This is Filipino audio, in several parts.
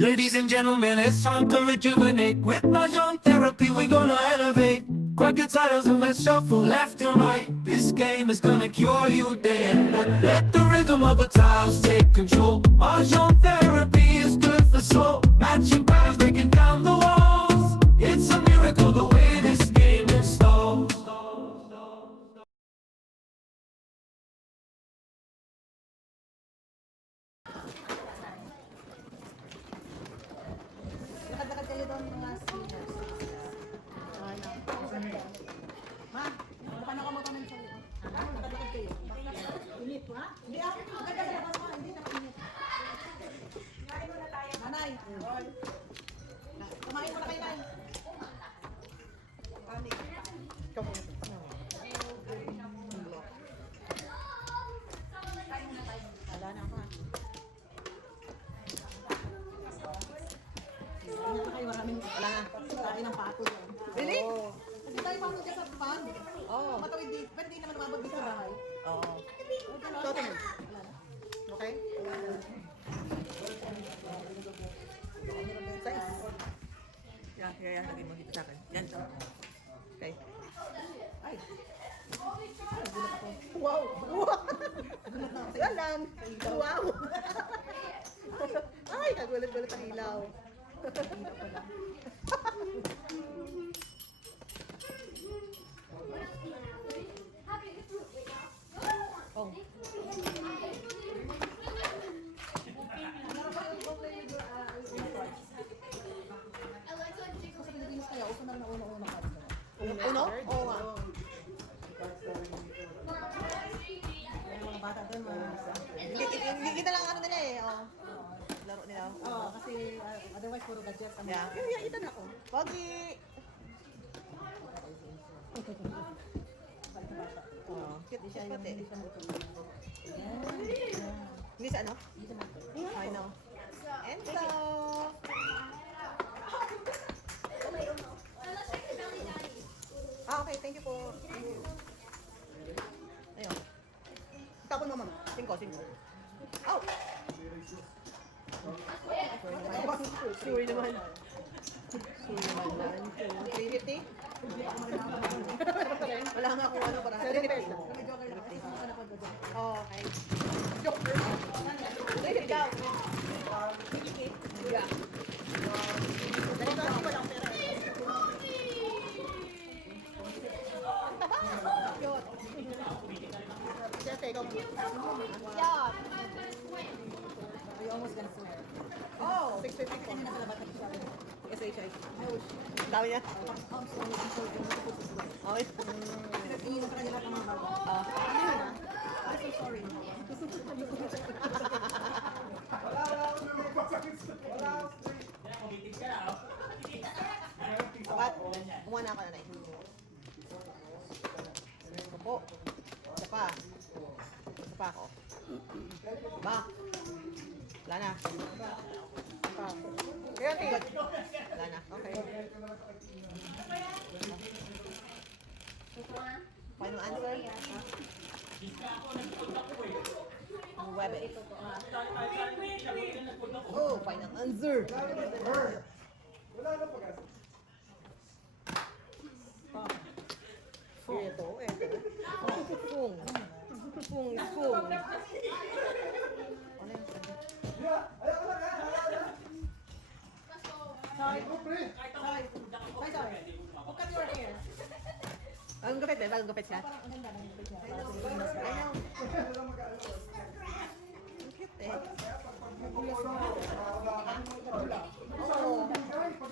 Ladies and gentlemen, it's time to rejuvenate. With Mahjong therapy, we're gonna elevate. Grab your titles and let's shuffle left and right. This game is gonna cure you day and night. Let the rhythm of the tiles take control. Mahjong therapy is good for soul. Matching patterns, breaking down the walls. It's a miracle the way this game installs. Lakad-lakad kayo doon mga seniors. Ma, baka nakamotanan siya. Lakad-lakad kayo. Init, ha? Hindi ako. Maganda ka labas, ma. Hindi na init. Nanay. Kumain mo na kayo, Nay. Ikaw po. Wala na ako, ha? Ingat na kayo, maraming wala na. Kain ng pato yan. Really? Kasi tayo pato dyan sa pan. Oo. Matawid dito. Pero di naman umabot dito sa bahay. Oo. So, tingin. Wala na. Okay? Size. Yan, lagay mo dito sa akin. Yan. Okay. Ay. Ay, gulat ako. Wow! Wow! Gulat na ako. Yan lang. Wow! Ay, kagulat-gulat ang ilaw. Oh. Sa Pilipinas kaya, uso na una-una ka. Uno? Oo nga. Yung mga bata doon, mga Hindi kita lang ano nila eh. Oh. Laro nila. Oo, kasi otherwise puro gadgets. Yeah. Kaya itan ako. Pogi! Oh, cute siya pati. Hindi siya matulog. Yan. Hindi sa ano? Hindi siya matulog. I know. Enzo! Okay. Thank you po. Ayun. Tapon mo, mama. 5. Oh! Sure naman. Sure naman. 350? Wala nga akong ano para. 350 lang. Oh, okay. Joker. 350 daw. Yeah. Ganito ako walang pera. Cute. Siyempre, ikaw mo. Yeah. Are you almost gonna swear? Oh, 650 po. Kasi nasa labas ako siya. SHI. No, Dami niya. I'm sorry, I'm sorry. I'm not supposed to swear. Okay. Iniwan sa kanya lahat ng mga bago. Ah. Ano yun, ha? I'm so sorry. Sapat. Kumuha na ako na. Ito po. Isa pa. Isa pa ako. Ba? Wala na. Isa pa. Kaya tingin. Wala na. Okay. Final answer? Web it. Oh, final answer. Ito. Fung. Fung. Fung. Ano yun? Sorry. Sorry. Sorry, sorry. Look at your hair. Bagong gupit eh. Bagong gupit siya. Parang ang ganda ng gupit niya. I know. Ang cute eh. Oo.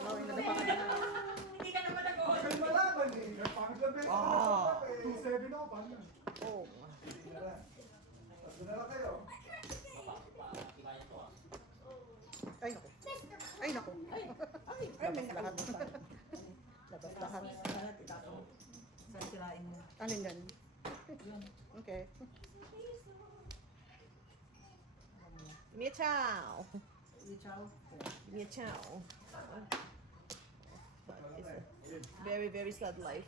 Gawin na dapat ka na. Oh. Ay, naku. Ay, naku. Labas lahat. Labas lahat. Sirain mo. Alin gan? Okay. Mia Chow. Chow. Mia Chow. It's a very, very sad life.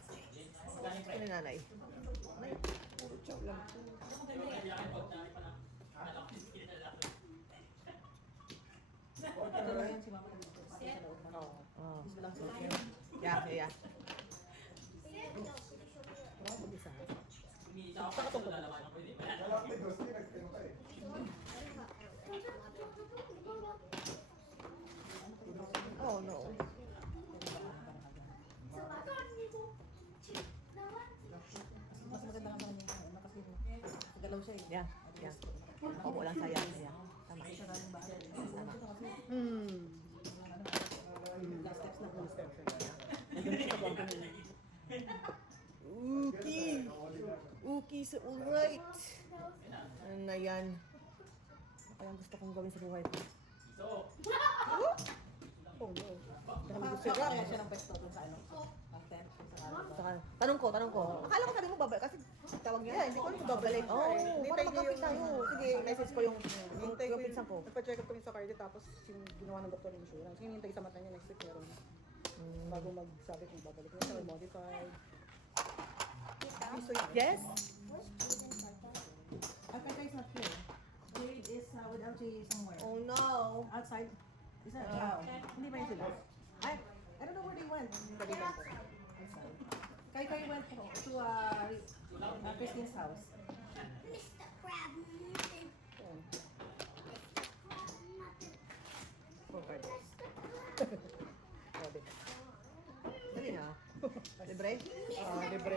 Ano nanay? Nanay, puro chow lang. Pero yan si mama dito. Sa loob. Oh. Gusto lang sa loob. Yeah, yeah. Pero mag-isa. Oh, no. Mas maganda nga naman yung kasi galaw siya eh. Yeah, yeah. Opo lang saya. Yeah. Tama. Maraming bahay. Tama. Last steps na po. Uki! Uki sa alright! Ano na yan? Ano kayang gusto kong gawin sa buhay ko? Oh no. Dami gusto Kaya siya ng pwesto dun sa ano. After. Saka, tanong ko. Akala ko sabi mo babalik kasi tawag niya. Hindi ko alam kung babalik. Oh, para magkapit tayo. Sige, message ko yung pinsan ko. Nagpa-check up kami sa cardio tapos yung ginawa ng doktor ng insurance. Yung hintay sa mata niya next week meron. Bago magsabi kung babalik na siya, modified. Yes? Alcantara is not here. Wade is with LG somewhere. Oh no. Outside. Is that wow? Hindi ba yun sila? I don't know where they went. Balikan ko. Outside. Kai went to Christine's house. Mr. Crab. Oh, cards. Grabe. Dali na. Libre? Libre.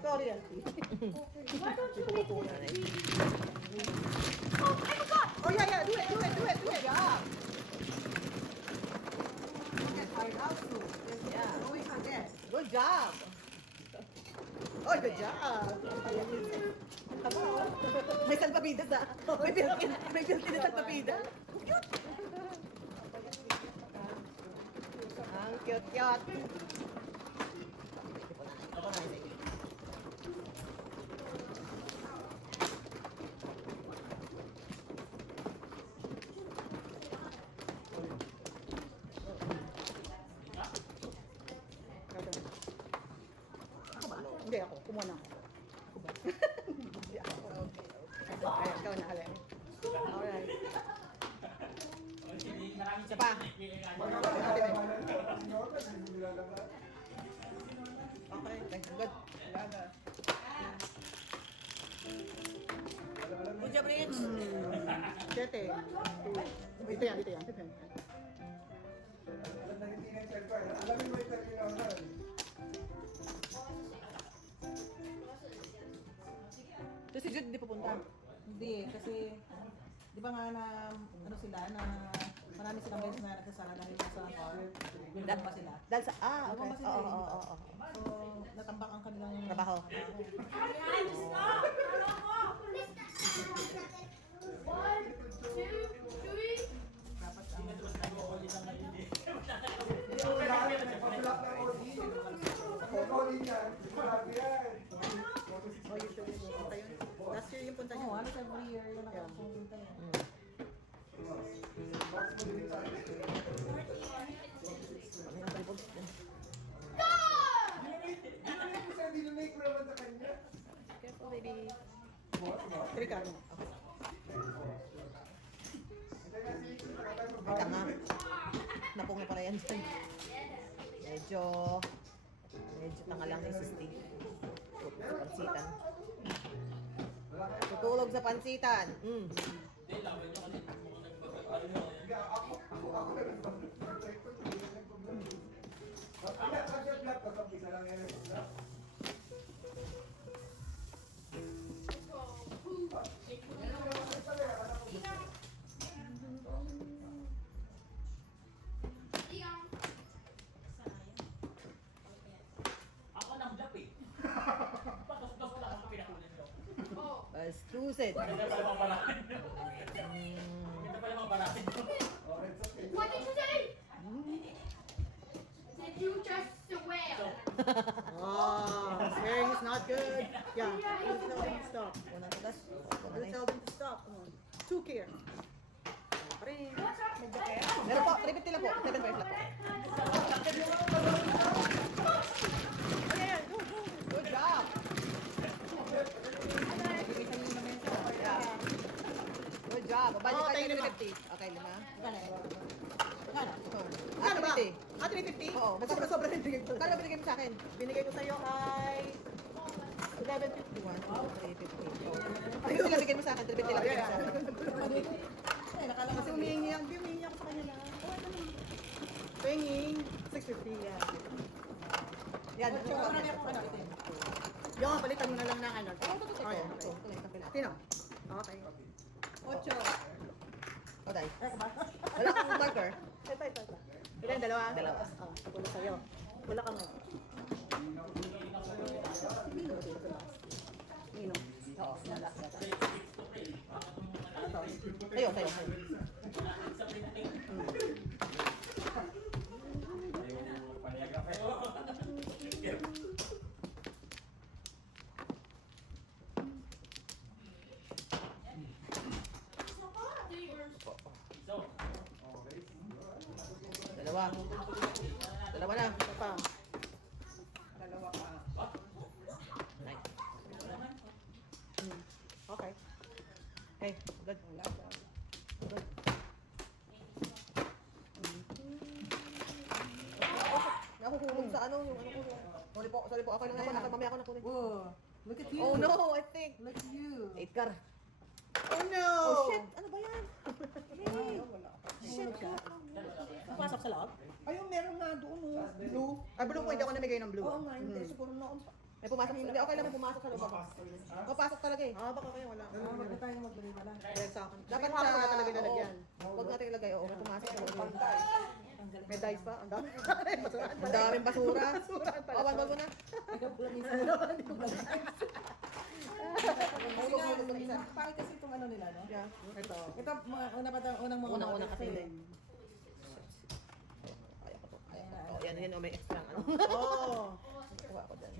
Sorry, auntie. Why don't you make it? Oh, yeah. Do it. Yeah. Get hired out too. Yeah. Always forget. Good job. Oh, good job. Tama, oh. May salpabida sa... May built-in na salpabida. Cute. Ang cute. Hindi ako, kumuha na ako. Hindi ako. Okay. Ikaw na, Alay. Alright. Isa pa. Okay, good. Good job, Rich. Siyete. Dito yan. So si Jude hindi pupunta. Hindi, kasi di ba nga na ano sila na marami silang beses na nagkasala dahil sa binabang pa sila. Dahil sa... okay. Bumaba sila Oo. So, natambak ang kanilang Trabaho. One, two, three. Dapat ang Oh, usually yung punta yun. Last year yung punta niya. halos every year yung nakapunta yan. Careful, baby. Three ka. Teka nga. Napungi pala yan dyan. Medyo tanga lang ni Sis T. Sa pansitan. Tutulog sa pansitan. Bastusin. What did you say? Did you just swear? Swearing is not good. Yeah, you tell them to stop. Unang tugas. You tell them to stop. Come on. 2 care. Meron po, 350 lang po. 7 pesos lang po. Ayan, go. Good job. Yeah. Good job. Yeah, babalik Oo, tayo tayo ng lima. 50. Okay, 5. Magkano? Magkano? Ano ba? 50. 350? Oo, Sobra-sobra rin bigay ko. Kano binigay mo sa akin? Binigay ko sa'yo kay 1151. 350. Ayun, sila bigay mo sa akin. 350 lang bigay mo sa akin. Ay, nakala Kasi humihingi ako sa kanya na. Penging 650 yan. Yan. Yung palitan mo na lang ng ano. Oh, yan. Sino? Okay. 8. Okay. Wala kang marker. Ito. Ilan? Dalawa? Dalawa. Oh, wala sa'yo. Wala kang Nino. Oo. Ayun, sa'yo. Dalawa. Dalawa na. Ito pa. Nice. Okay. Hey, good. Good. Nakukulong sa ano, yung ano ko. Sorry po, ako na nga. Mamaya ako nakunin. Whoa. Look at you. Oh no, I think. Look at you. 8 car. Oh no! Oh shit, ano ba yan? Shit. Pasok sa loob? Ayun, meron nga doon. Blue. Ah, blue po. Hindi ako namigay ng blue. Oo nga, hindi. Siguro noon pa. May pumasok. Hindi, okay lang may pumasok sa loob ako. Papasok talaga eh. Ah, baka kayo wala. Wag na tayo magbalik na lang. Kaya sa akin. Dapat Sa sa talaga nalagyan. oo. Huwag natin ilagay. Oo, may pumasok sa loob. Ang galing. May dice pa. Ang dami. Basurahan Ang daming basura. Basurahan pala. Awan mo na. Ikaw pula minsan. Kasi nga, pangit kasi itong ano nila, no? Yeah. Ito. Ito, mga unang mga Unang-una model kasi sa'yo. yun. Ayaw ko to. Ayaw ko to. Yan, may extra. Ano? Oh. Kuha ko dyan.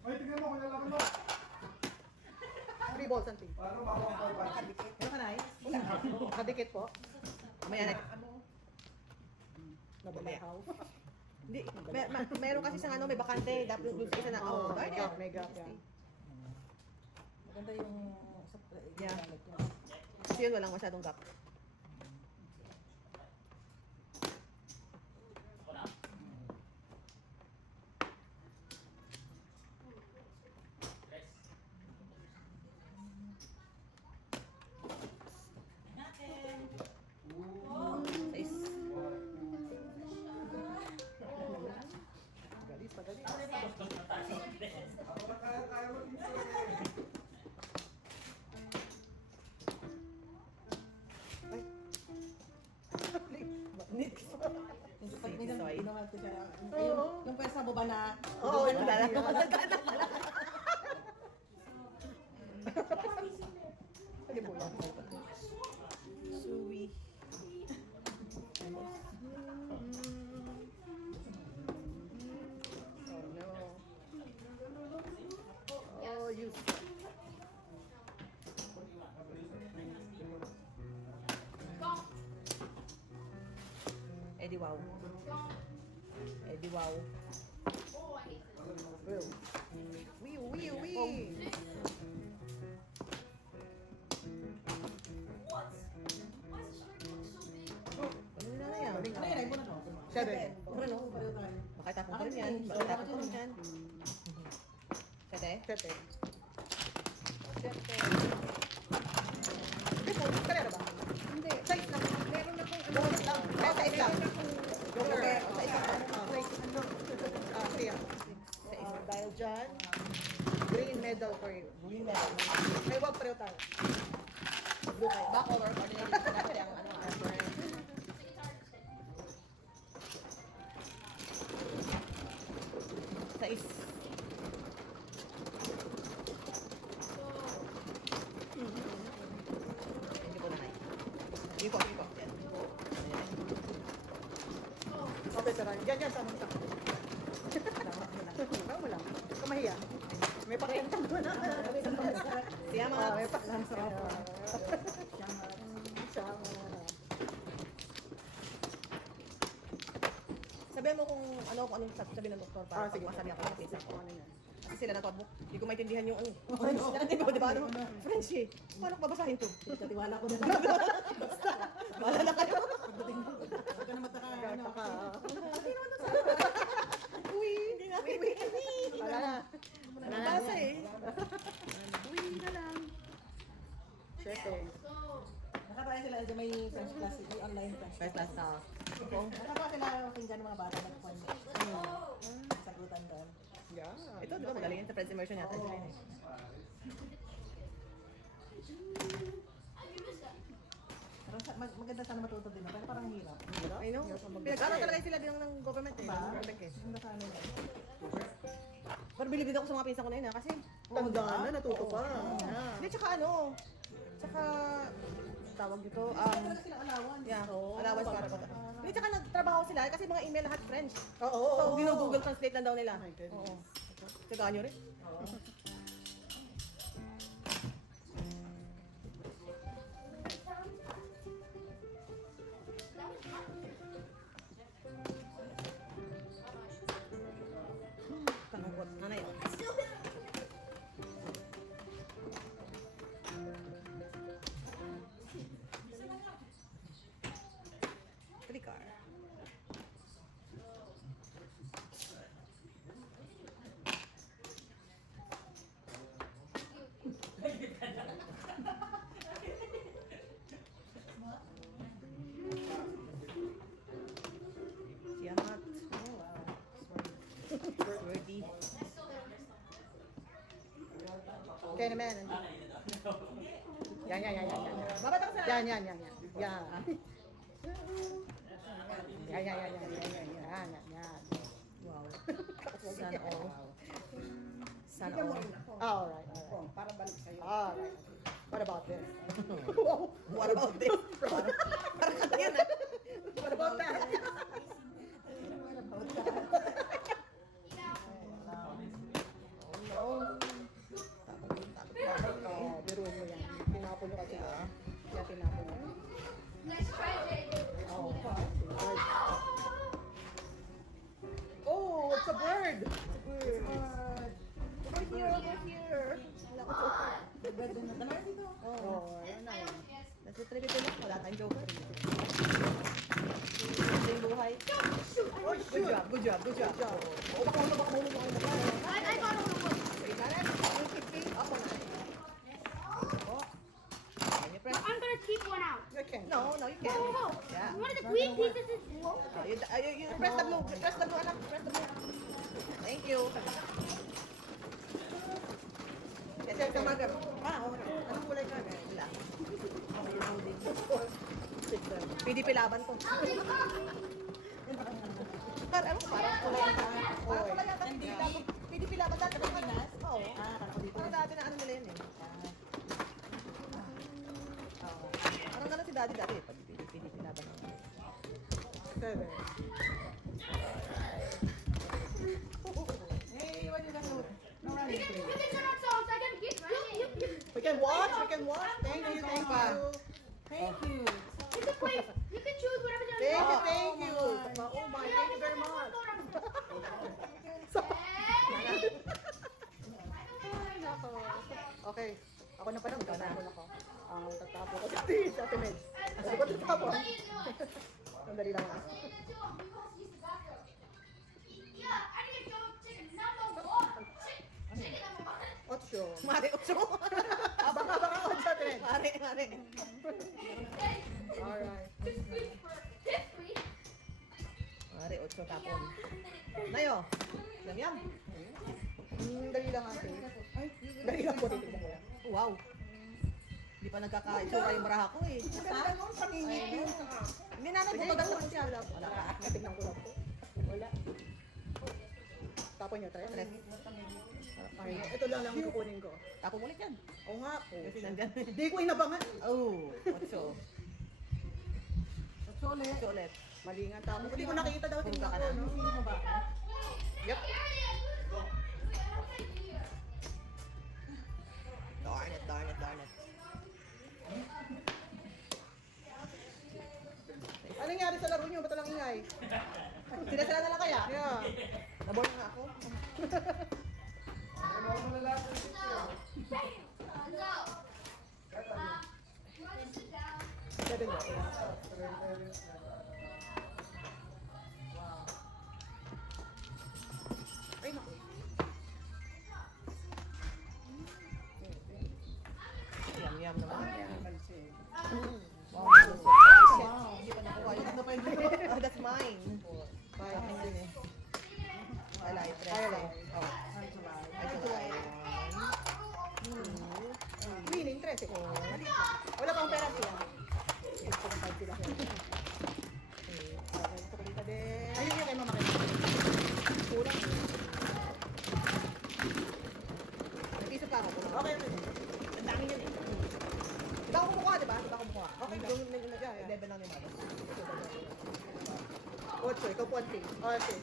May tignan mo, kung lalaban mo. 3 balls and tea. Paano makuha pa? Ano ka, Nay? Nakadikit po. Mamaya na. Nabalahaw. Hindi, meron kasi sa ano, may bakante. Dapat yung isa na. Oh, Oh, may gap, may gap. Maganda yung Yeah. gamit niya. Kasi yun, walang masyadong gap. Sais. Galis, pagalis. Pag minsan, Soy. ginawa ko siya. Oo. Yung pwersa mo ba na? Oo, Ano ba? Hindi po lang. Suwi. Oh no. Oh, you. Eddie wow. Eddie wow. Oh, I hate this. Wee, wee, wee. Ano na yan? Ano yun? Ay, muna to. 7. Bro, no? Pareho tayo. Makitapon ko rin yan. Makitapon ko rin yan. Sete? 7. Sete. Hindi po, karera ba? Hindi. Size lang. Meron na pong ano. Size lang. Joker. Sa isa pa. Siya. Sa isa. Dahil dyan, Green medal for you. green medal. May wag pareho tayo. Blue kayo. Back over. Ano yun? Dapat yung ano, reference. Sa is. Hindi ko na na. Hindi ko. Yan. Ayan. Okay, tara. Yan, sama mo sa akin. Tama mo lang. Kamahiya. May pakita mo na. Siya mga. May pakita. Sabihan mo kung anong sabi ng doktor para Sige. pag masabi ako ng pizza ko. Ano yan? Kasi sila na tabok. Hindi ko maintindihan yung ano. French na, di ba? Di ba? Ano? French eh. Paano ko babasahin to? Katiwala ko na lang. Wala na kayo. Huwag ka na mataka. Ano, Uy, hindi na. Wala na. Wala na. Basa eh. Uy, na lang. Siyete. nakatry sila sa may French class, may online French First class na. Nakatry sila pakinggan ng mga bata nagpon. Sagutan doon. Yeah. Ito, di ba? Magaling yun sa French immersion yata. Dyan eh. Pero maganda sana matuto din, pero parang hirap. I know. Pinag-aral talaga sila bilang ng government eh. Diba? Ng Maganda sana yun. Pero bilib din ako sa mga pinsan ko na yun ha, kasi Tanda na, natuto pa. hindi, tsaka ano, tsaka, tawag dito, Talaga silang allowance. yeah, allowance para ba. Hindi, tsaka nagtrabaho sila, kasi mga email lahat French. Oo, So, oo. Google Translate lang daw nila. my goodness. Oo. Tsagaan nyo rin. Kanagot. Ano yun? Clicker. Siyamat. Oh, wow. Worthy. Okay naman. Yan. Babat ako sa Yan. Yan. Wow. San all. San all. Alright. Para balik sa'yo. Alright. What about this? What about this? Parang kanta yan ah. What about that? Oh, biruin mo yan. Tinapon nyo kasi. Kaya tinapon nyo. Oh, it's a bird! Over here. Wala ko joker. Dalawa dito. Oh, ayan na. Nasa tribute lang. Wala tayong joker. Ito yung buhay. Oh, Good job, good job, good job. Oh, baka mahulog ako na. Wait, natin. Ako na. Oh. Can you press? I'm gonna keep one out. You can. No, you can't. No. Yeah. One of the green pieces is low. Oh, you press the blue. Press the blue, anak. Press the blue. Thank you. Ito yung kamagar. Anong kulay ka? Wala. PDP laban ko. Parang kulay ka. Parang PDP laban dati. Oo. Parang dati na ano nila yun eh. Oo. Parang gano'n si daddy dati. Pag PDP laban. Seven. Hey, what you got to no We running. can turn on songs. I can get ready. We can watch. Thank you. Thank you. You can play. You can choose whatever you want. Thank you. Oh my, thank you very much. Okay. Ako na pala, magtatapon ako. Ang tatapon ko sa Ate Med. Kasi ko tatapon. Sandali lang. Yeah, I need to go take another walk. Chicken number one. Ocho. Mare, utso. Baka ako sa Ate Med. Mare. Alright. History. Mare, utso tapon. Nayo. Yum. Dali lang ate. Dali lang po. Titignan ko lang. Wow. Hindi pa nagkakaitsura yung baraha ko eh. Ganda mo, pangingit mo. Hindi nanay mo bagas ako siya. Wala ka. Natignan ko lang po. Wala. Tapon nyo tayo. Ay, ito lang ang kukunin ko. Tapon ulit yan. Oo nga. Kasi nandyan. Hindi ko inabangan. Oh, utso. Sole. Utso ulit. Mali nga tapon. Hindi ko nakita daw. Punta Tingnan ka ko. na. No? Sino mo ba? Yep. Darn it. Ano nangyari sa laro nyo? Ba't lang ingay? Sila na lang kaya? Yeah. Nabor na nga ako. 11 mo. Ay, naku. Yum naman. Wow. Hindi pa nakuha. Yung ano pa yun? Oh, that's mine. Sa akin din eh. I like it. Oh. I like it. Winning, 13. Wala pang pera siya. Chocolate din. Ayun yung kay Mama Ken. Kulang. Piso pa ako. Okay, okay. Ang dami yun eh. Di ba ako kumukuha, di ba? Di ba ako kumukuha? Okay, yung Yeah. 11 lang ni Mama. 8, ikaw 20. Okay.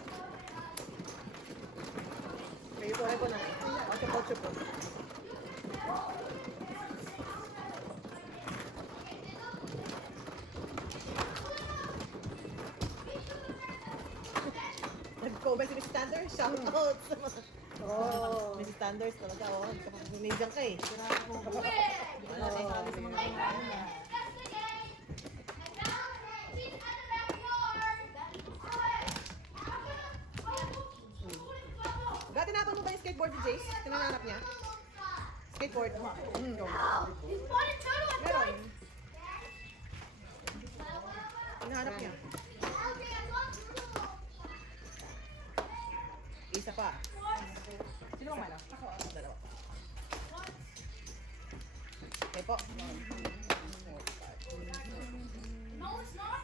Kayo po, ay po na. 8 po. Nag-comment si Miss Standards. Shout out sa mga... Oh. Miss Standards talaga. Oh, minigyan ka eh. Got Tinapon mo ba yung skateboard ni Jace? Tinanap niya? Skateboard. Meron. Hinahanap niya. Isa pa. Sino ang malak? Dalawa. Okay po. No, it's not.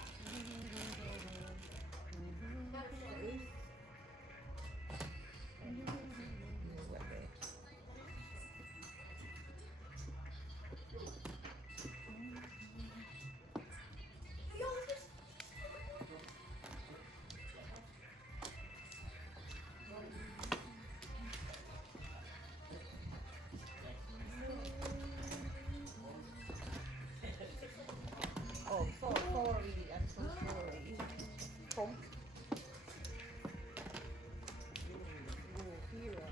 Oh, sorry. I'm so sorry. From? Here.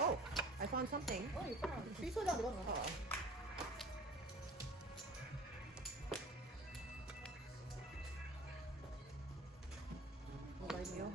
Oh, I found something. Ay, parang piso lang, di ba? Oo. Mobile niyo.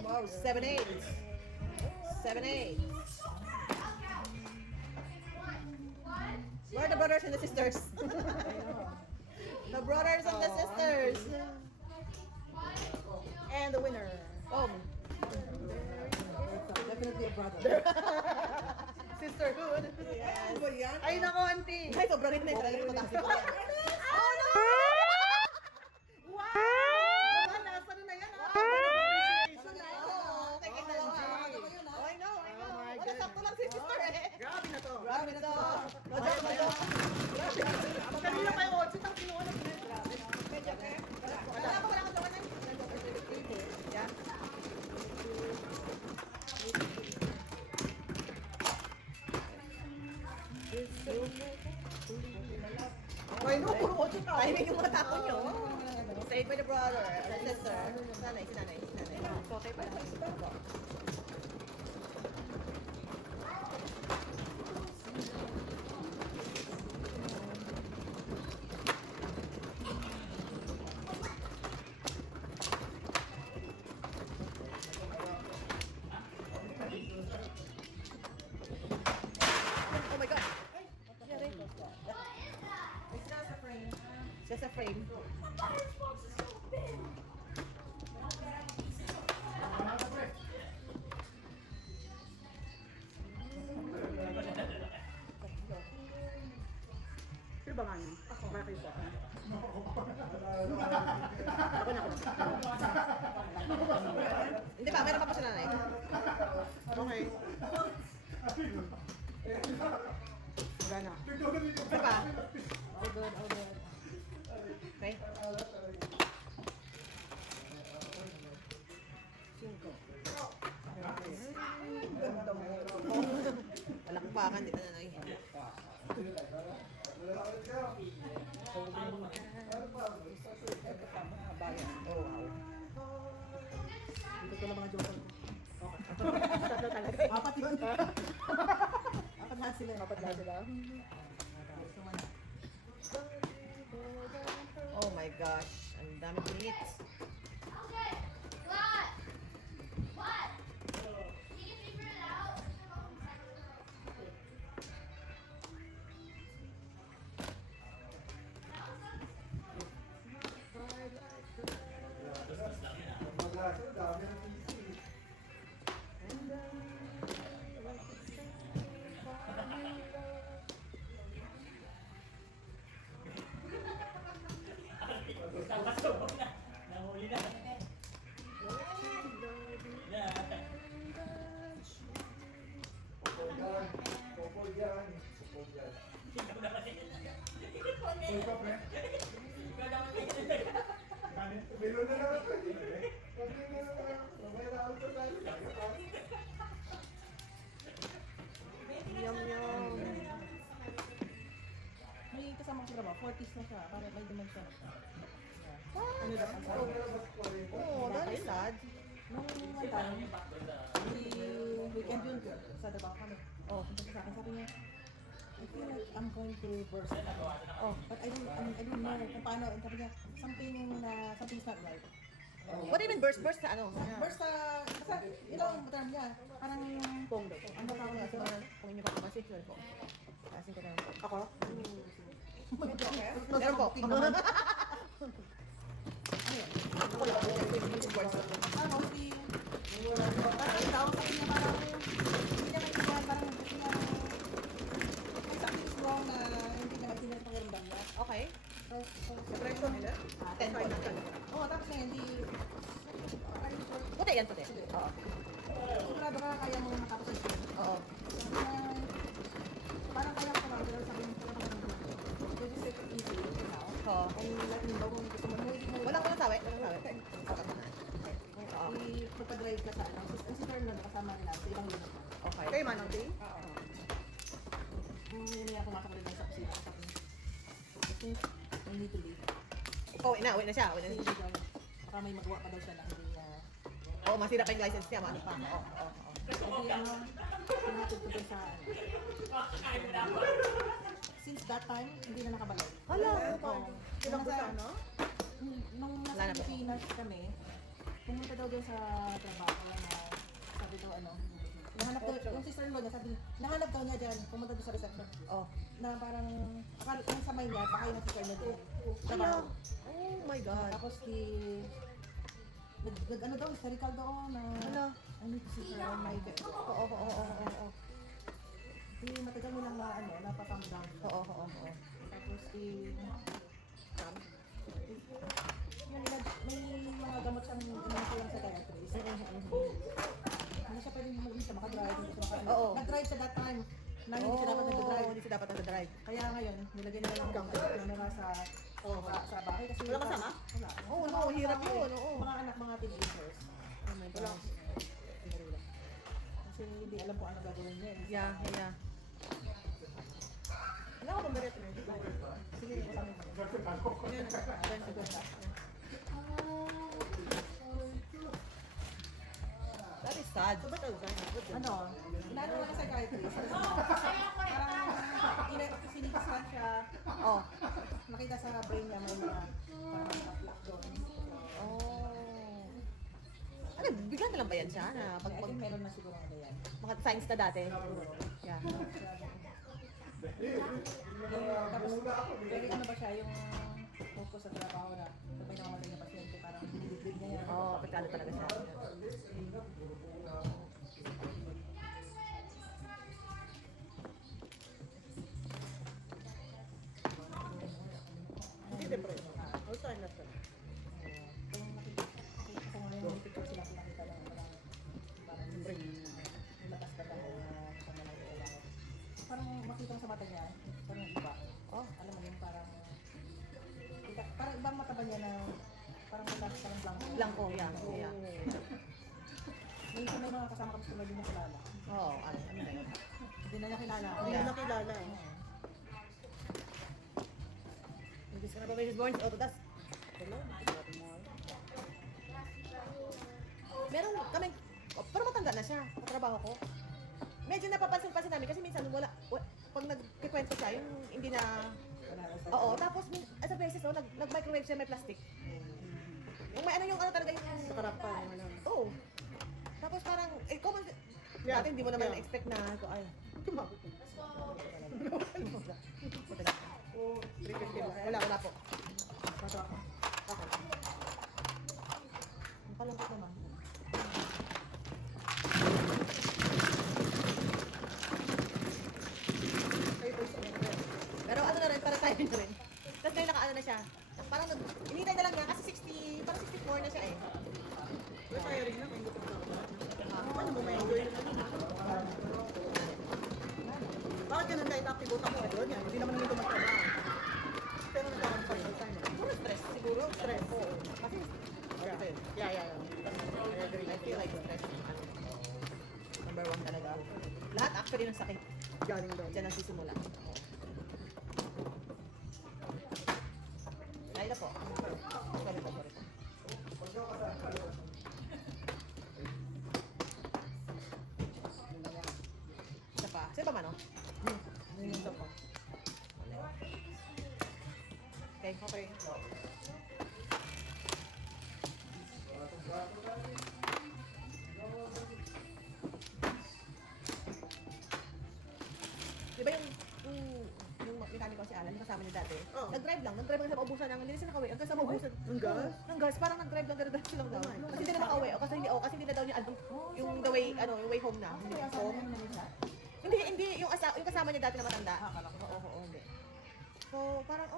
Wow, 7-8. 7-8. Where are the brothers and the sisters? The brothers and the sisters. And the winner. Oh, Definitely a brother. Sisterhood. yes. Ay, nako, auntie. Ay, sobrang rin na yung talaga yung mataas ko. Oh, no! Wow! Diba, nasa na yan, ah. Oo, kay dalawa. I know. Wala, sakto lang si sister eh. Grabe na to. Grabe na to. No joke, no joke. Kanina kayo, sitang kinuha na pinag. Grabe. Wala ko, wala ko joke na. Yeah. Ay, no, puro 8 ka. Timing yung mga tapo nyo. Stayed by the brother, or sister. Nanay, si nanay, si nanay. Okay pa. Oh my God. Just a frame. Sino ba nga yun? Bakit po? Hindi pa, meron pa po si nanay. Okay. Wala na. Tignan dito. Isa pa. All good, all good. Okay. Ganda mo. Palakpakan dito na nai. Oh, wow. Dito ko lang mga joke. Tatlo talaga. Apat yun. Apat lahat sila. Dapat lahat sila. Oh my gosh. Ang dami hits. Okay. What? What? Can you figure it out? Dami ng PC. Popol yan. Popol yan. Full cup, eh? Meron na naman ito, eh. Mamaya na ako sa tayo. Yum yum. May kasama ko trabaho, 40s na siya, para may dementia na siya. Ano daw ang sabi? Oh, that is sad. Nung one time, weekend yun, sa trabaho kami. Oh, punta siya sa akin, sabi niya, I feel like I'm going to burst. Oh, but I don't know kung paano. Sabi niya, something's not right. What do you mean burst? Burst sa ano? Burst basta, yun ang term niya. Parang, Pong daw. ang tawag niya, Kasi kung inyo pa kasi sure po. Asin ko na lang po. Ako? meron po. Ano yun? Ako lang. Burst. Mostly, parang daw, sabi niya parang, hindi niya maintindihan, parang hindi niya, may something is wrong na hindi niya maintindihan ang pakiramdam niya. Okay. Depression nila? 10 points. Oo, tapos ngayon, hindi, Puti yan, puti. Oo. sigurado ka kaya mo matapos ang show. Oo. Parang kaya ko lang, pero sabi mo, you just take it easy now. Oo. And let me know kung gusto mo. Walang sawi. Walang sawi. Oo. Ipapag-drive ka sa ano. Ang sister nun, nakasama nila sa ibang unit. Okay. Kayo Manong Day? Oo. Yun niya pumasok rin sa kusina. Sabi niya, I think I need to leave. Uwi na siya. Uwi na Kasi siya. baka may magawa pa daw siya na hindi niya. Oo, masira pa yung license niya. Ano pa? Oo. Kasi ano, pinatid ko dun sa ano. Since that time, hindi na nakabalik. Hala. Oo. Ilang Nasa- ano? Nung Wala na nasa po. Pilipinas kami, pumunta daw doon sa trabaho na sabi daw ano, nahanap daw, yung sister-in-law niya, sabi, nahanap daw niya dyan, pumunta doon sa reception. Oh. Na parang, akala yung sa niya, baka yung sister-in-law niya. Hala. Trabaho. Oh my God. Tapos ano daw, hysterical daw na, Hala. I need to see her on my bed. Oo. Matagal nilang na ano, napapam down. Oo. Tapos yun, may mga gamot siyang inanong lang sa diatrist. Hindi siya pwedeng mag-isa, makadrive, hindi siya makadrive. Oo. Nag-drive siya that time, na hindi siya dapat nag-drive. Hindi siya dapat nag-drive. Kaya ngayon, nilagay nila lang ang camera sa bahay. Kasi Wala kasama? Wala. Oo, no, hirap yun. Oo. Mga anak, mga teenagers. Oh my gosh. Kasi hindi alam kung ano gagawin niya. Yeah. Wala ko pang direkto. Sige, ito kami. That is sad. Ano, inaano lang sa psychiatrist. Parang sinikislan siya. Oh. Nakita sa brain niya may mga parang plaque doon. Oh. Ano, bigla na lang ba yan siya? Na I think meron na siguro ano yan. mga signs na dati? Yeah. Tapos, very ano ba siya, yung focus sa trabaho na may nakamatay na pasyente, parang dinidibig niya yan. Oo, apektado talaga siya. Hindi depression. Also, I'm not sure. Kasi ngayon, yung picture sila pinakita lang, parang lumabas ka lang na kasama lang yung kailangan. Blanco, yeah. Yeah. May mga kasama kami sa hindi mo kilala. Oo, ano na yun? Hindi na niya kilala. Hindi Yeah. ko nakilala. Hindi ka na ba Mrs. Born? O, tutas. Wala, hindi ko natin mahal. Meron kami, pero matanda na siya, katrabaho ko. Medyo napapansin-pansin namin kasi minsan pag nagkikwento siya, yung hindi na, oo, tapos as a beses, nag-microwave siya, may plastic. Yung may ano talaga yung, Sa karapan, ano. oo. Tapos parang, common, Yeah. dati hindi mo naman Yeah. expect na, ay, Tumabot ko. Oo, 350 lang. wala po. Bata ako. Okay. Ang palambot naman. Pero ano na rin, para tayo na rin. Tapos ngayon naka-ano na siya. Parang inintay na lang niya kasi 60, parang 64 na siya eh. Pero tayo rin lang, hindi ko paano mo may enjoy naman? Bakit ganun kahit active ako doon yan? Hindi naman nito magtrabaho. Pero nagkaroon pa rin time. Siguro stress, siguro. Stress. Oo. Kasi, Yeah. I agree. I feel like stress. Number one talaga. Lahat actually ng sakit. Galing doon. Diyan ang sisimula. Laila po. Sorry po. Isa pa. Sino pa man, no? Isa pa. Okay. Okay. Di ba yung mekaniko si Alan, kasama niya dati? Oo. Nag-drive lang sa maubusan ng, hindi na sila nakauwi. Hanggang sa maubusan. Ang gas? Ang gas, parang nag-drive lang, diretso lang daw. Kasi hindi na nakauwi. Kasi hindi na daw niya, yung the way, yung way home na. Hindi, yung kasama niya dati na matanda. Oo, hindi. So, parang,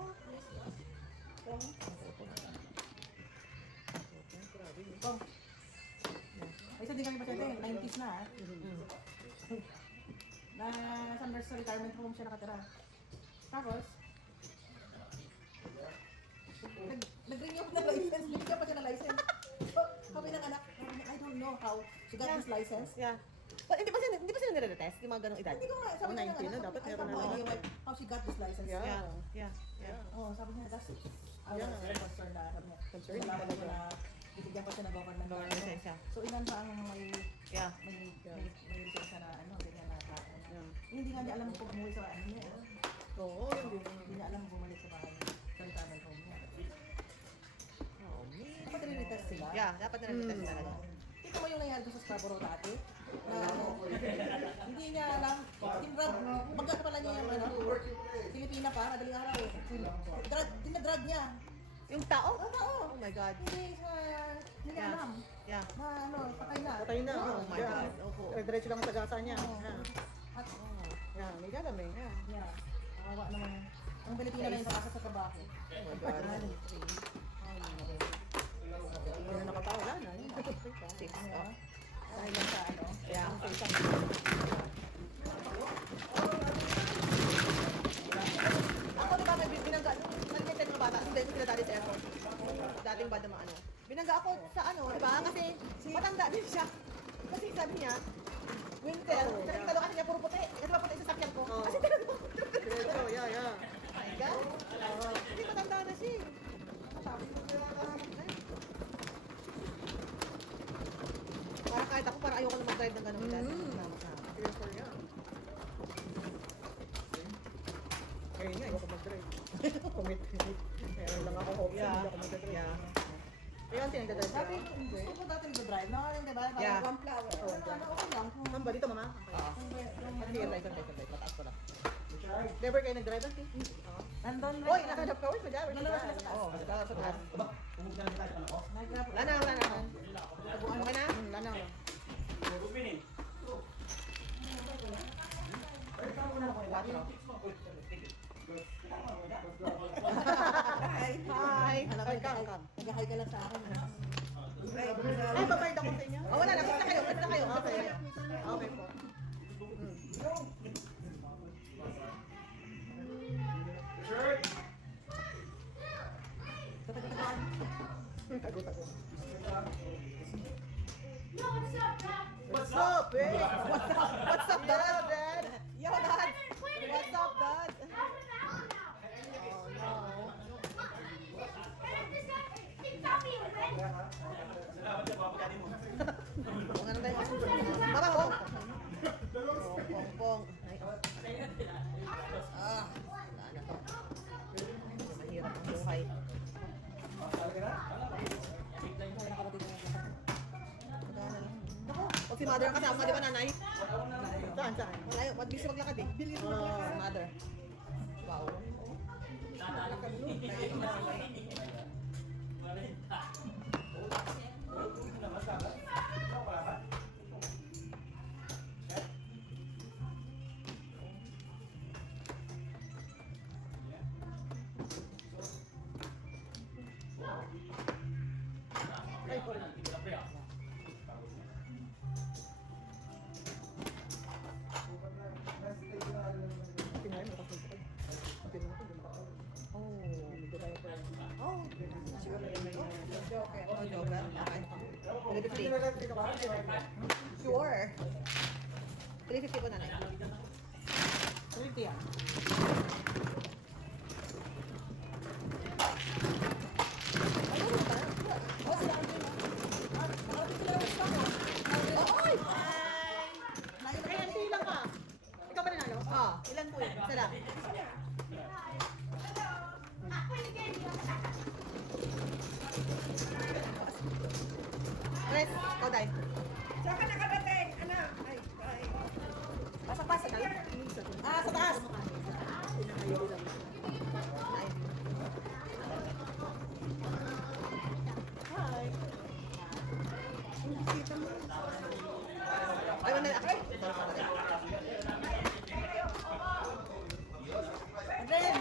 Ay, isa din kami pasyente, 90s na ah. Na nasa nurse retirement home siya nakatira. Tapos, nag-renew na license, binigyan pa siya ng license. So, sabi ng anak, I don't know how she got this license. Yeah. But hindi pa sila nire-retest, yung mga ganong edad. Hindi ko nga, sabi niya ng 90 na, anak, dapat I meron don't na know lahat. how she got this license. Yeah. Yeah. Oh, sabi niya, that's I was concerned na, sabi niya, Concerned nalaman ko talaga. na bibigyan pa siya ng government. Government lisensya. So, ilan pa ang may Yeah. lisensya na ano, ganyan na tao. Yeah. Hindi nga niya alam kung umuwi sa ano niya. Oo, hindi. Hindi niya alam kung bumalik sa bahay sa retirement home niya. Oh, man. Dapat rin-retest sila. Yeah, dapat nire-retest talaga. Ito mo yung nangyari doon sa Scarborough dati. Na ano, hindi niya alam, tinrag, magkano pala niya yung ano, Pilipina pa, madaling araw eh. Dinadrag niya. Yung tao? Oo. Oh my God. Hindi niya Yeah. alam. Yeah. Na ano, patay na. Patay na. Oh my Yeah. God. Opo. Diretso lang ang sagasa niya. Oo. Yeah. At, Yeah, may alam eh. yeah, kawawa naman. Ang Pilipina na yung sa trabaho. Oh my God. Hindi na nakatawa, wala na. Six. Oh. Dahil lang sa ano. Yeah. Ako diba may binangga, nag-mention mga bata, hindi ko sila dati sa airport. Dating bad naman ano. Binangga ako sa ano, diba? Kasi matanda din siya. Kasi sabi niya, winter, talo kasi niya puro puti. Kasi maputi sa sakyan ko. Kasi talaga ako. Diretso, yeah. My God. Kasi matanda na siya. eh. Parang kahit ako, parang ayoko na mag-drive ng gano'ng edad. Careful yan. Kaya nga, ayoko mag-drive. Commit. Kaya lang ako hope Yeah. hindi ako mag-drive. Yeah. Kaya ang tinagdadrive Sabi, ka. gusto ko dati nag-drive. Nakakaroon, diba? Parang Yeah. one flower. Oo, Ano, okay lang. Ma'am, ba dito, mama? Sige, right, mataas ko lang. Never kayo nag-drive, auntie? Nandun, Oy, nakahanap ka, oy, madami. Dalawa sila sa taas. Oo, sa taas. Nag-grab. Wala na. Okay na? Ano? Hi. Ay, ka. Nag-hi ka lang sa akin. Ay, babayad ako sa inyo. Oh, wala na. Basta kayo. Basta kayo. Okay. Okay po. Tatagtagan. Tago. Wait, what's up, Dad? Yo, Dad. What's up, Dad? Kung ano tayo? Mama, pong. Pong. Ay, wala na to. Mahirap ang buhay. Magana lang. Ako, pag si mother ang kasama, di ba nanay? Saan, saan? Malayo, mabilis maglakad eh. Bilis maglakad. Mother. Wow. Pinayin mo kasi. Pinayin mo, dumakal. Hindi tayo pa. Oh, Joker. Oh, Joker. Okay. 350. Sure. 350 po nanay. 30 yan. Ano mo ba? Oh, sila ang Oy! Eh, hindi lang ka. Ikaw ba nanalo? Ah, ilan po yun? Isa lang. Chris, ikaw dahil. Saan ka nakarating, anak? Ay, ay. Pasok-pasok ka lang. Ah, sa taas. Ay. Hi. Ay, mamaya ako. Adren!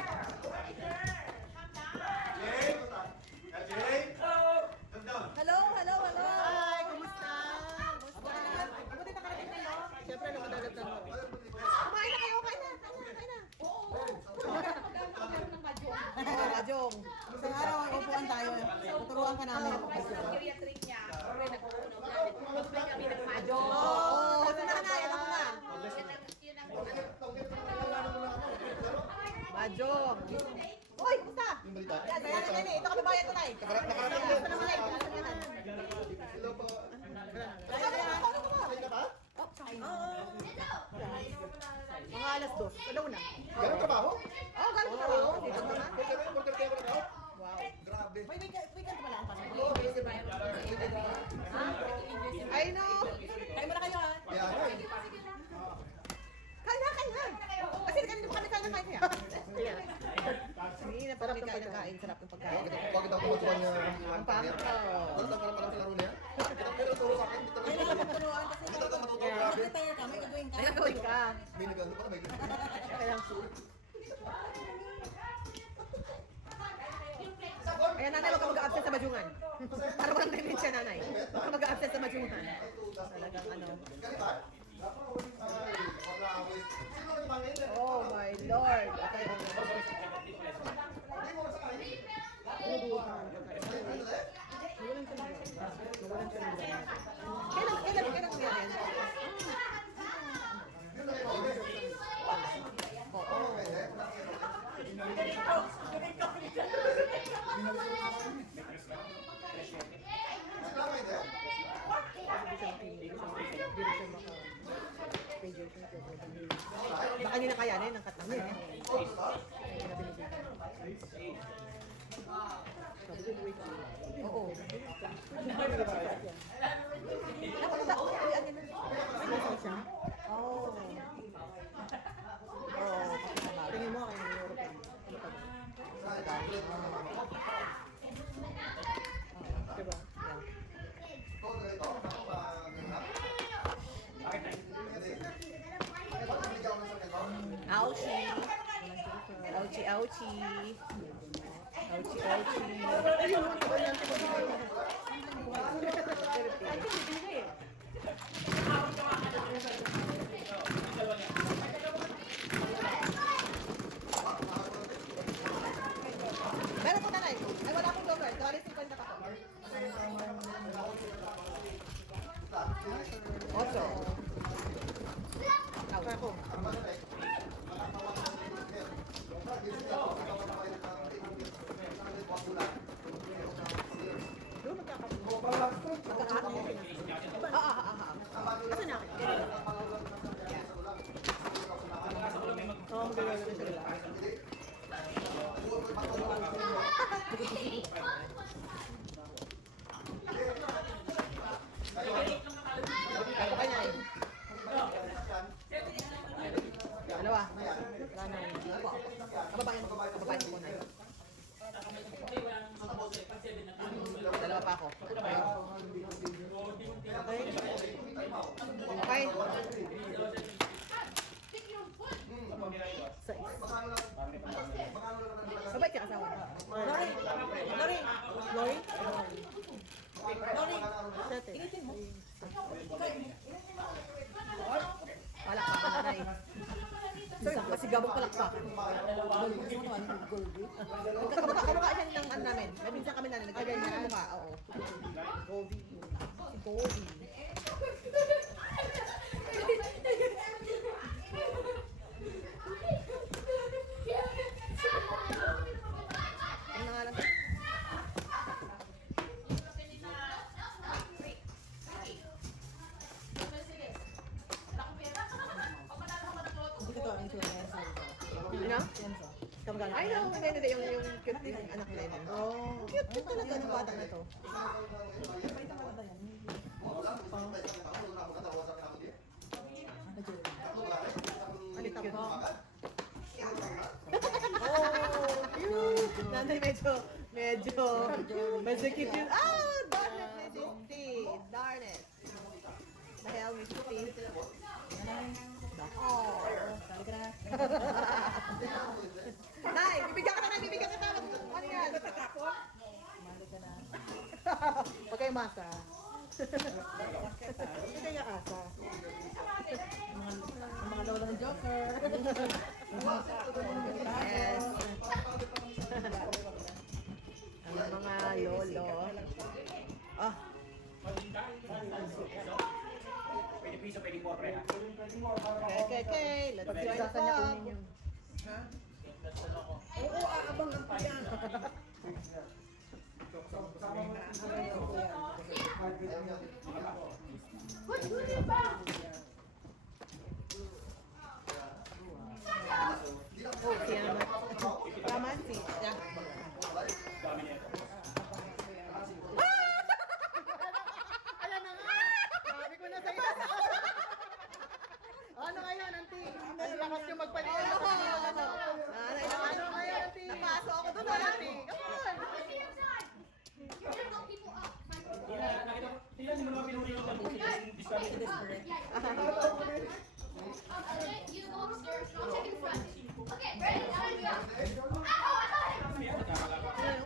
Hello, hello, hello! Hi, kumusta? Buti nakarating kayo. Siyempre, namadagatan mo. Kumain na kayo, kain na, kain na. Oo, Rajong. Isang araw, upuan tayo. Tuturuan ka namin. Oo, ito na na, ito na. Majong. Uy, kumusta? Yan, yan, ito kami bayan ko tayo. Nakarating na malay. Mga alas 2. Ano na? Ganun trabaho? Oh, galing ka raw. Dito naman. Wow. Grabe. May weekend ba lang? I know. Kain mo na kayo ha. Yan. Kain na, kain na. Kasi kanina pa kami kain na kain kaya. Hindi na parang kain na kain. Sarap ng pagkain. Bakit ako matuwa niya? Ang pangit ka. Ano lang pala sa laro niya? Kita turo sa akin. Ay, nakapagturuan kasi. Kita ka matuto. Grabe. May gagawin ka. May nagano pa. May Kaya Ayan, nanay, wag ka mag-absent sa majungan. Para walang dementia, nanay. Wag ka mag-absent sa majungan. Talagang ano. Oh my Lord. Okay, kailan mo yan? Baka nila kayanin ang katami. Oo. Oh. Tingin mo kayo ng European. Diba? Ouchie. Ouchie, ouchie. Ouchie, ouchie. Meron po nanay. Ay, wala pong joker. Kawali 50 pa po. 8. palakpakan. Kamukha siya ng ano namin. May minsan kami namin nagkaganyan ang mukha. Oo. Goldie. Si Goldie. Ano nga lang. Hindi ko to ang influencer ko. Ano? Senso. Kamagana. Ay, no. Hindi, yung cute yung anak nila. Oh. Cute talaga ng bata na to. May takalata yan. Alit ako. Oh, cute! Nanay medyo cute yun. Ah, darn it, darn it. The hell, Miss Steve. Oh. Tali ka na. Nay, bibigyan ka na, bibigyan ka na. Ano yan? Mali ka na. Huwag kayo masa. Hindi kaya asa. Ang mga lola ng Joker. Yes. Ang mga lolo. Ah. Okay. Let's try the pop. Oo, aabang ang yan. Oh, siya naman. Raman, si. Yeah. Ayan na nga! Sabi ko na sa'yo. Ano ngayon, auntie? Ang lakas yung magpaliit. Ano ngayon, auntie? Napasok ako doon, auntie. Come on! You're gonna lock people up. Tingnan mo naman pinuri yung discovery. Okay, you go upstairs. I'll check in front. Okay, ready? Now we go. Ow! I got him!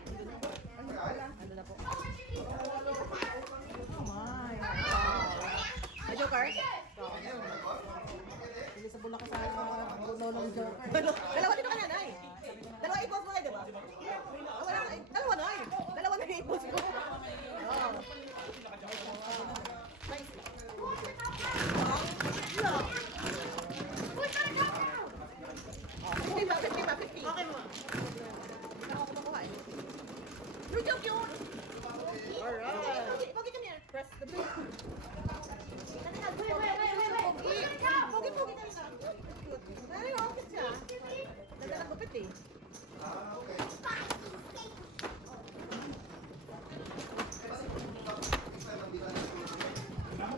Ano na po? Oh, where'd you leave? Ay, Joker? Hindi sa bulak sa lola ng Joker. Dalawa dito ka na, Nay. Dalawa i-post mo na, di ba? Dalawa na eh. Dalawa na i-post ko. Oo. Nice. Who's gonna go now? 50 ba? Okay mo. Hindi ako kumakuha eh. You're so cute! Alright. Pogi, come here. Press the blue. Wait. Pogi ka na. Ay, okay siya. Ganda ng gupit eh.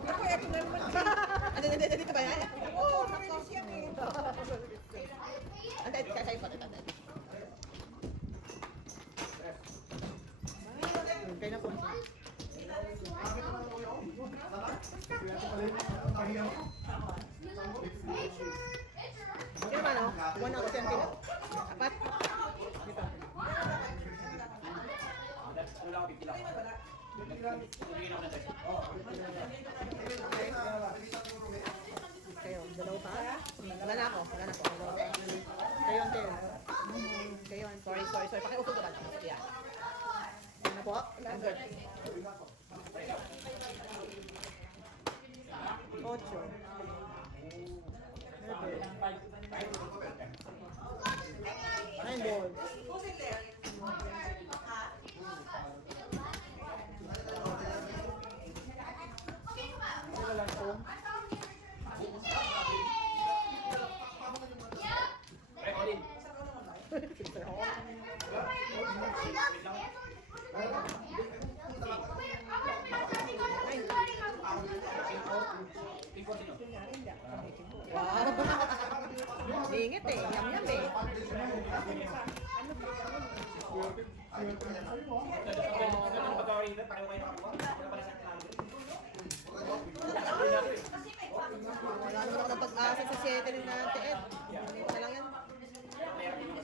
Ako, eto na naman. Dito ba yan? Oo, marilis yan eh. Antay, kasay pa ito. Kaya na po. Kaya naman, 1 out of 10 pila. Apat. Dito. Wala ako pipila ko. Tingin ako ng text. Kayo, dalawa pa? Wala na ako. Kayo, ante. Kayo, sorry. Pakiusap ko ba? Yeah. Ano po? I'm good. 8. Nine balls. Ay, Colin. Tingko sino? Wow. Ingit eh. Yum eh. Ano pagkawin na? Pakiwa kayo makakuha? Wala pala sa kailangan. Wala naman ako ng pag-asa sa 7 ni Ate Ed. Hindi ko na lang yan.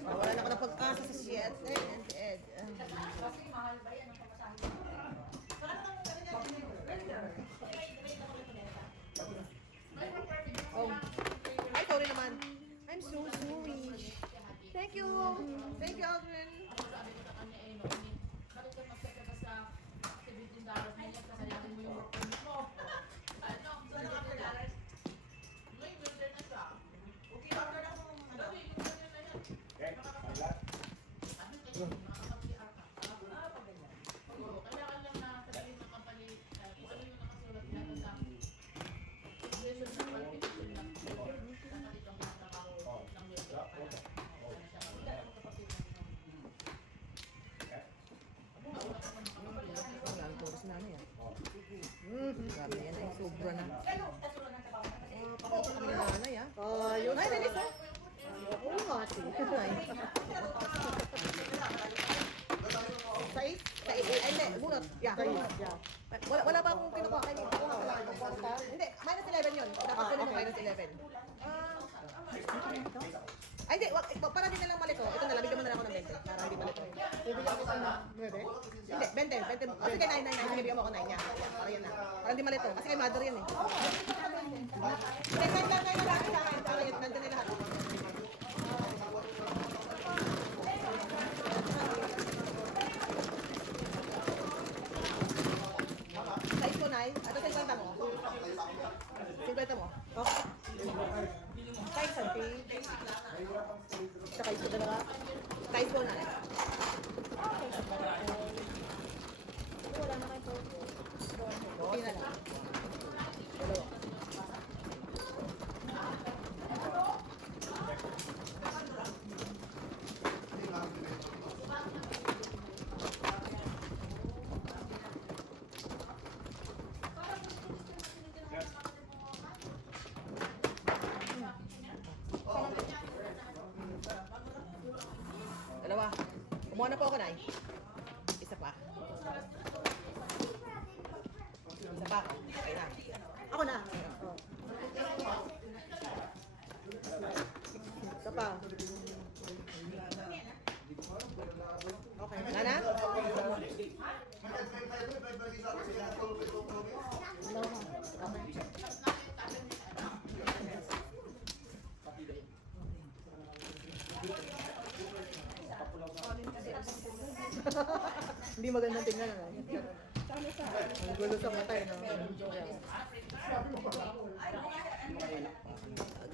Wala na ako ng pag-asa sa 7 ni Ate Ed. Oh. Ay, sorry naman. I'm so sorry. 11. Ay, hindi. Para din na lang malito. Ito na lang. Bigyan mo na lang ako ng 20. Para hindi malito. Bibigyan ko ng 9. Hindi, 20. Kasi kay 9. Sige, bigyan mo ako 9 niya. Para yan na. Para hindi malito. Kasi kay mother yan eh. Hindi, 9 lang. Para yan. Nandun na lahat. Size ko 9. Ito 50 mo. 50 mo. Okay. Size ang Saka ito dalawa. Size ko 9. Wala na kayo. Okay na lang. Dalawa. Dalawa. Kumuha na po ako, Nay. Isa pa. Isa pa. Okay na. Ako na. Isa pa. Okay. Wala na? Hindi magandang tingnan na. Ang gulo sa mata eh. No?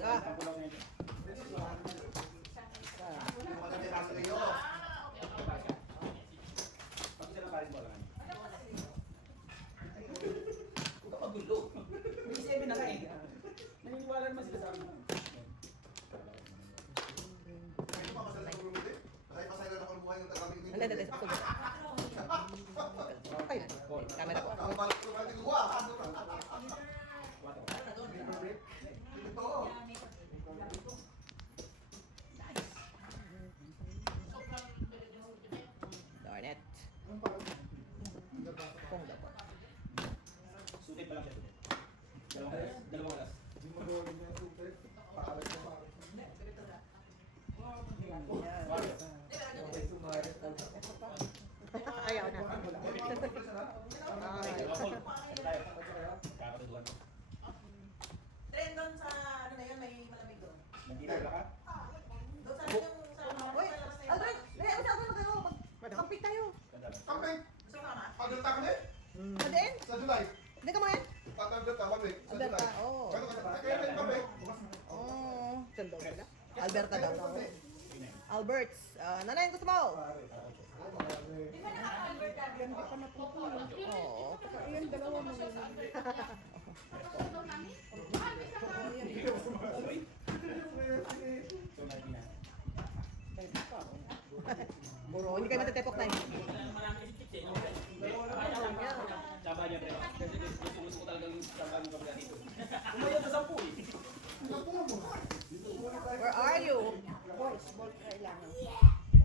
Ah. Naniniwala naman sila sa akin. Hindi. Okay na. Camera ko. Darn it. Kung dapat. Sulit pa lang siya. Dalawang oras. Ayaw na. Kakatuduan. Trend doon sa ano na yun, may malamig doon. Nandito ka? Doon sa yung sa Uy, Aldrin! Uy, sabi mo gano'n. Mag-compete tayo. Camping. gusto mo naman. Pagdata kami? Aldrin? Sa July. Hindi ka mo yan? Pagdata kami. Sa Alberta, July. oo. Ano ka na? Kaya rin kami. Oo. Saan daw pala? Alberta daw. Alberts. Nanay, gusto mo? Oo. Ayan, dalawa mo. So, nandito na. Puro, hindi kayo matatepok na yun. Tsaba niya, pre. Kasi gusto ko talagang tsaba ng kabila dito. Umayaw sa 10 eh. Where are you? Boys, ball kailangan.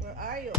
Where are you?